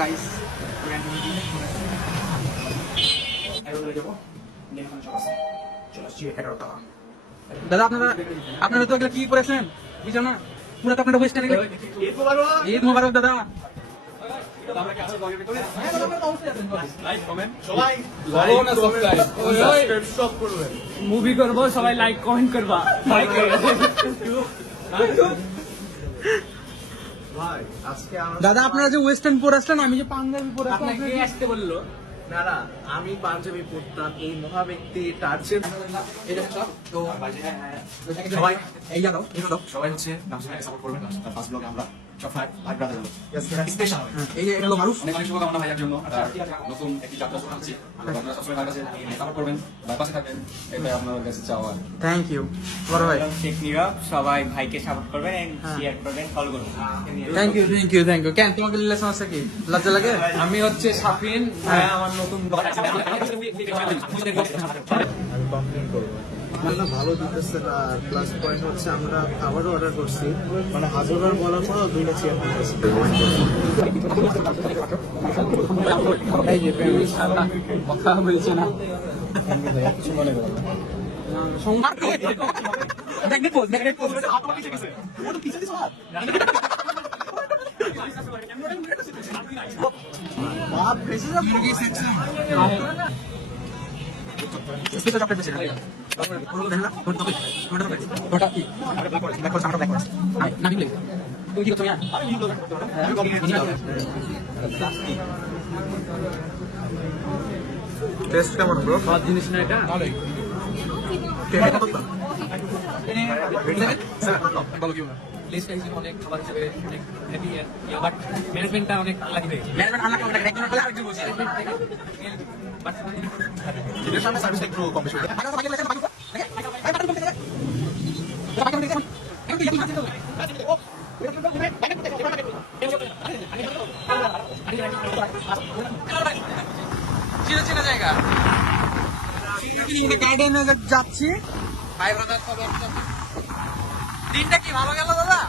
Guys দাদা আপনারা তো এগুলো কি করেছেন বুঝছো না পুরো তো আপনারা ওয়েস্টার্ন ঈদ মোবারক দাদা মুভি করবো সবাই লাইক কমেন্ট করবা দাদা আপনারা যে ওয়েস্টার্ন পরে আসলেন আমি যে পাঞ্জাবি পরে আসলাম আপনাকে আসতে বললো না না, আমি পাঞ্জাবি পড়তাম এই মহাব্যক্তি টার্চের সবাই এই দাও সবাই হচ্ছে নামসাকে সাপোর্ট করবেন তার ফার্স্ট ব্লগে আমরা সব ভাই ব্রাদার হলো স্পেশাল এই যে এটা হলো মারুফ অনেক অনেক শুভকামনা ভাইয়ার জন্য তার নতুন একটি যাত্রা শুরু হচ্ছে আপনারা সবসময় তার কাছে সাপোর্ট করবেন বা পাশে থাকবেন এটাই আপনার কাছে চাওয়া থ্যাংক ইউ বড় ভাই শেখ নীরব সবাই ভাইকে সাপোর্ট করবেন এন্ড শেয়ার করবেন ফলো করবেন থ্যাংক ইউ কেন তোমাকে লিলে সমস্যা কি লজ্জা লাগে আমি হচ্ছে সাফিন ভাই আমার নতুন রান্না ভালো দিতেছে না। প্লাস পয়েন্ট হচ্ছে আমরা খাবারও অর্ডার করছি, মানে হাজারবার বলার পরেও দুইটা চেয়ার দিতেছে। কথা বলছে না কিছু মনে করেন না। বাপ ভেসে যাবে। স্পেশাল চকলেট বেশি টেস্ট কেমন ব্রো সব জিনিস না এটা লিস্টটা হিসেবে অনেক খাবার হিসেবে অনেক হ্যাপি বাট ম্যানেজমেন্টটা অনেক আলাদা হয়ে গেছে বাট এর সামনে সার্ভিসটা একটু কম বেশি চিনা জায়গা গার্ডেনে যাচ্ছি ভাই ব্রাদার দিনটা কি ভালো গেল দাদা